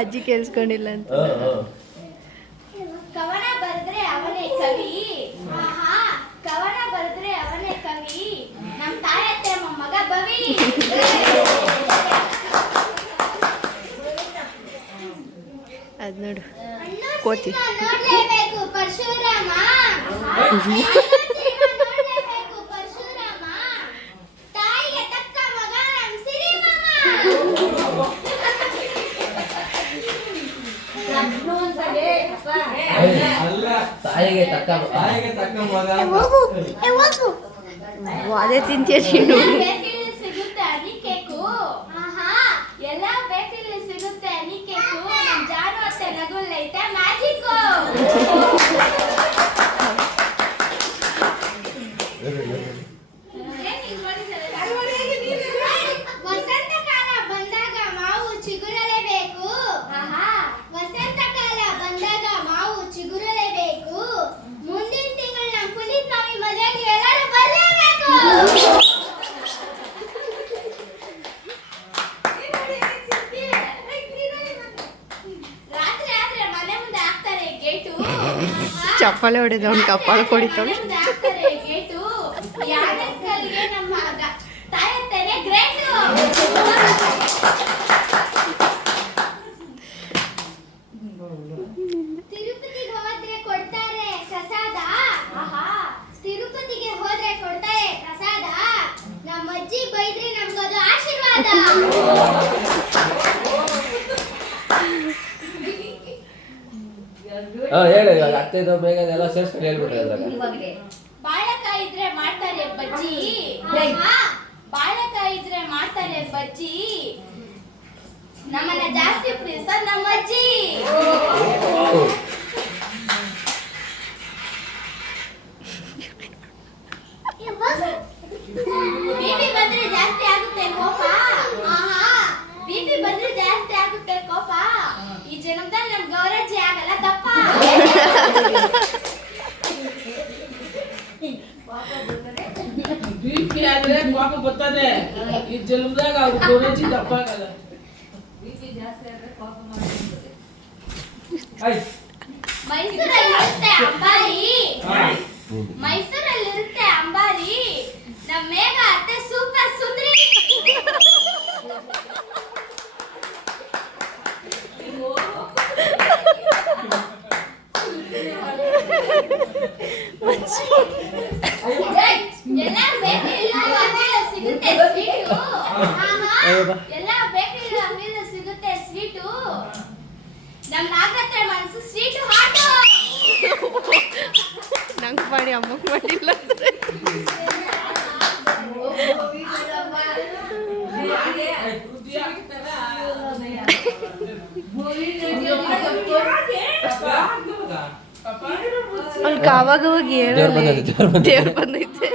ಅಜ್ಜಿ ಕೇಳಿಸ್ಕೊಂಡಿಲ್ಲ ಅಂತ. ಕವನ ಬರೆದ್ರೆ ಅವನೇ ಕವಿ. ಆಹಾ, ಕವನ ಬರೆದ್ರೆ ಅವನೇ ಕವಿ. ನಮ್ಮ ತಾಯತ್ತೆ ಮೊಮ್ಮಗ ಬವಿ. ಅದ್ ನೋಡು ಕೋತಿ. ನೋಡ್ಲೇಬೇಕು ಪರಶುರಾಮ. ನೋಡ್ಲೇಬೇಕು ಪರಶುರಾಮ. ತಾಯಿಗೆ ತಕ್ಕ ಮಗ ನಮ್ ಸಿರಿಮಾಮ. ಅಲ್ಲ, ತಾಯಿಗೆ ತಕ್ಕ ಮಗ. ಅದೇ ತಿಂತೀಯ ನೀನು. ಬೇಕರಿಲಿ ಸಿಗುತ್ತೆ ಹನಿ ಕೇಕು. ಆಹಾ, ಎಲ್ಲ ಬೇಕರಿಲಿ ಸಿಗುತ್ತೆ ಹನಿ ಕೇಕು. ನಮ್ ಜಾನು ಅತ್ತೆ ನಗುಲೈತೆ ಮ್ಯಾಜಿಕ್ಕು. ವಸಂತ ಕಾಲ ಬಂದಾಗ ಮಾವು ಚಿಗುರಲೇಬೇಕು. ಆಹಾ, ವಸಂತ ಕಾಲ ಬಂದಾಗ ಮಾವು ಚಿಗುರಲೇಬೇಕು. ಮುಂದಿನ ತಿಂಗಳು ನಮ್ಮ ಪುನೀತ್ ಮಾವಿ ಮದುವೆಗೆ ಎಲ್ಲರೂ ಬರಲೇಬೇಕು. ರಾತ್ರಿ ಆದ್ರೆ ಮನೆ ಮುಂದೆ ಹಾಕ್ತಾರೆ ಗೇಟು. ಚಪ್ಪಾಳೆ ಹೊಡೆದ ಅವ್ನು ಕಪ್ಪಾಳ ಕೊಡಿತಾಳೆ. ಮನೆ ಮುಂದೆ ಹಾಕ್ತಾರೆ ಗೇಟು. ಯಾಕೆ ನಮ್ಮ ತಾಯತ್ತೇನೆ ಗ್ರೇಟು. ತಿರುಪತಿಗೆ ಹೋದ್ರೆ ಕೊಡ್ತಾರೆ ಪ್ರಸಾದ. ಆಹಾ, ತಿರುಪತಿಗೆ ಹೋದ್ರೆ ಕೊಡ್ತಾರೆ ಪ್ರಸಾದ. ನಮ್ಮ ಅಜ್ಜಿ ಬೈದ್ರೆ ನಮ್ಗದು ಆಶೀರ್ವಾದ. ಹೇಳು ಇವಾಗ ಅತ್ತೆದು ಬೇಗ ಎಲ್ಲ ಸೇರ್ಸ್ಕೊಂಡು ಹೇಳ್ಬಿಟ್ರೆ ಅದ್ರಾಗ. ಬಾಳೆಕಾಯಿ ಇದ್ರೆ ಮಾಡ್ತಾರೆ ಬಜ್ಜಿ. ಆಹಾ, ಬಾಳೆಕಾಯಿ ಇದ್ರೆ ಮಾಡ್ತಾರೆ ಬಜ್ಜಿ. ನಮ್ಮನ್ನ ಜಾಸ್ತಿ ಪ್ರೀತಿಸೋದು ನಮ್ಮ ಅಜ್ಜಿ. ಬಿಪಿ ಬಂದ್ರೆ ಜಾಸ್ತಿ ಆಗುತ್ತೆ ಕೋಪ. ಆಹಾ, ಬಿಪಿ ಬಂದ್ರೆ ಜಾಸ್ತಿ ಆಗುತ್ತೆ ಕೋಪ. ಈ ಜನ್ಮದಲ್ಲಿ ನಮ್ ಗೌರಜ್ಜಿ ಆಗಲ್ಲ ದಪ್ಪ. ಬಿಪಿ ಆದ್ರೆ ಪಾಪ ಬರ್ತದೆ. ಈ ಜನ್ಮದಾಗ ಅವ್ರು ಗೌರಜ್ಜಿ ದಪ್ಪ ಆಗಲ್ಲ. ಮೈಸೂರಲ್ಲಿರುತ್ತೆ ಅಂಬಾರಿ. ಮೈಸೂರಲ್ಲಿರುತ್ತೆ ಅಂಬಾರಿ. ನಮ್ಮ ಮೇಘ ಅತ್ತೆ ಸೂಪರ್ ಸುಂದ್ರಿ. ಎಲ್ಲ ಬೇಕರಿ ಸಿಗುತ್ತೆ ಸ್ವೀಟು. ಎಲ್ಲ ಬೇಕರಿ ಅಂಗಡಿಯಲ್ಲಿ ಸಿಗುತ್ತೆ ಸ್ವೀಟು. ನಮ್ ನಾಗತ್ತೆ ಮನಸ್ಸು ಸ್ವೀಟು ಹಾಟು. ನಂಗೆ ಮಾಡಿ ಅಮ್ಮಕ್ಕೆ ಮಾಡಿಲ್ಲ ಅಂದ್ರೆ ಅವ್ನಿಗೆ ಆವಾಗ ಹೋಗಿ ದೇವ್ರು ಬಂದೈತೆ. ದೇವ್ರ ಬಂದದ್ದು.